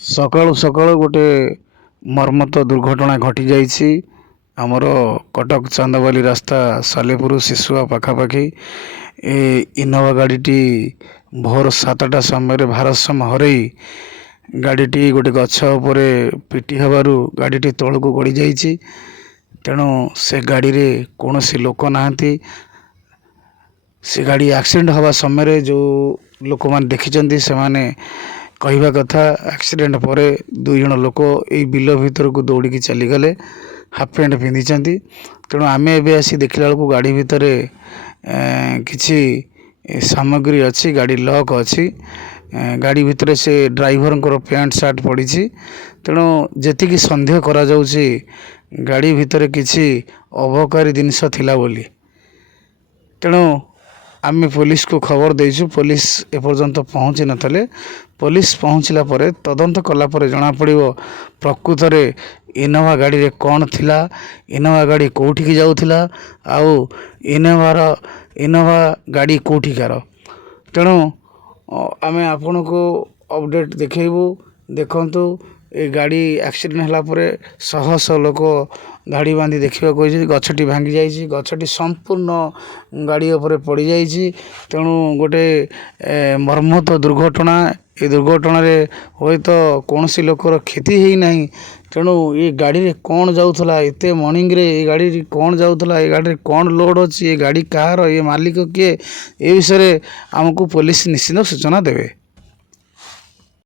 ସକାଳୁ ସକାଳୁ ଗୋଟେ ମର୍ମତ ଦୁର୍ଘଟଣା ଘଟିଯାଇଛି। ଆମର କଟକ ଚାନ୍ଦବାଲି ରାସ୍ତା ସାଲେପୁର ଶିଶୁଆ ପାଖାପାଖି ଏ ଇନୋଭା ଗାଡ଼ିଟି ଭୋର 7ଟା ସମୟରେ ଭାରସାମ୍ୟ ହରାଇ ଗାଡ଼ିଟି ଗୋଟେ ଗଛ ଉପରେ ପିଟି ହେବାରୁ ଗାଡ଼ିଟି ତଳକୁ ଗଡ଼ି ଯାଇଛି। ତେଣୁ ସେ ଗାଡ଼ିରେ କୌଣସି ଲୋକ ନାହାନ୍ତି। ସେ ଗାଡ଼ି ଆକ୍ସିଡେଣ୍ଟ ହେବା ସମୟରେ ଯେଉଁ ଲୋକମାନେ ଦେଖିଛନ୍ତି ସେମାନେ କହିବା କଥା, ଆକ୍ସିଡେଣ୍ଟ ପରେ 2 ଜଣ ଲୋକ ଏଇ ବିଲ ଭିତରକୁ ଦୌଡ଼ିକି ଚାଲିଗଲେ, ହାଫ୍ ପ୍ୟାଣ୍ଟ ପିନ୍ଧିଛନ୍ତି। ତେଣୁ ଆମେ ଏବେ ଆସି ଦେଖିଲା ବେଳକୁ ଗାଡ଼ି ଭିତରେ କିଛି ସାମଗ୍ରୀ ଅଛି, ଗାଡ଼ି ଲକ୍ ଅଛି। ଗାଡ଼ି ଭିତରେ ସେ ଡ୍ରାଇଭରଙ୍କର ପ୍ୟାଣ୍ଟ ସାର୍ଟ ପଡ଼ିଛି। ତେଣୁ ଯେତିକି ସନ୍ଦେହ କରାଯାଉଛି ଗାଡ଼ି ଭିତରେ କିଛି ଅବକାରୀ ଜିନିଷ ଥିଲା ବୋଲି। ତେଣୁ ଆମେ ପୋଲିସକୁ ଖବର ଦେଇଛୁ। ପୋଲିସ ଏପର୍ଯ୍ୟନ୍ତ ପହଞ୍ଚି ନଥିଲେ। ପୋଲିସ ପହଞ୍ଚିଲା ପରେ ତଦନ୍ତ କଲା ପରେ ଜଣାପଡ଼ିବ ପ୍ରକୃତରେ ଇନୋଭା ଗାଡ଼ିରେ କ'ଣ ଥିଲା, ଇନୋଭା ଗାଡ଼ି କେଉଁଠିକି ଯାଉଥିଲା, ଆଉ ଇନୋଭା ଗାଡ଼ି କେଉଁଠିକାର। ତେଣୁ ଆମେ ଆପଣଙ୍କୁ ଅପଡ଼େଟ୍ ଦେଖାଇବୁ। ଦେଖନ୍ତୁ, ଏ ଗାଡ଼ି ଆକ୍ସିଡେଣ୍ଟ ହେଲା ପରେ ଶହ ଶହ ଲୋକ ଧାଡ଼ି ବାନ୍ଧି ଦେଖିବାକୁ କହିଛନ୍ତି। ଗଛଟି ଭାଙ୍ଗି ଯାଇଛି, ଗଛଟି ସମ୍ପୂର୍ଣ୍ଣ ଗାଡ଼ି ଉପରେ ପଡ଼ିଯାଇଛି। ତେଣୁ ଗୋଟେ ମର୍ମତ ଦୁର୍ଘଟଣା। ଏ ଦୁର୍ଘଟଣାରେ ହୁଏତ କୌଣସି ଲୋକର କ୍ଷତି ହେଇନାହିଁ। ତେଣୁ ଏ ଗାଡ଼ିରେ କ'ଣ ଯାଉଥିଲା, ଏତେ ମର୍ଣ୍ଣିଂରେ ଏ ଗାଡ଼ିରେ କ'ଣ ଯାଉଥିଲା, ଏ ଗାଡ଼ିରେ କ'ଣ ଲୋଡ଼ ଅଛି, ଏ ଗାଡ଼ି କାହାର, ଏ ମାଲିକ କିଏ, ଏ ବିଷୟରେ ଆମକୁ ପୋଲିସ ନିଶ୍ଚିନ୍ତ ସୂଚନା ଦେବେ।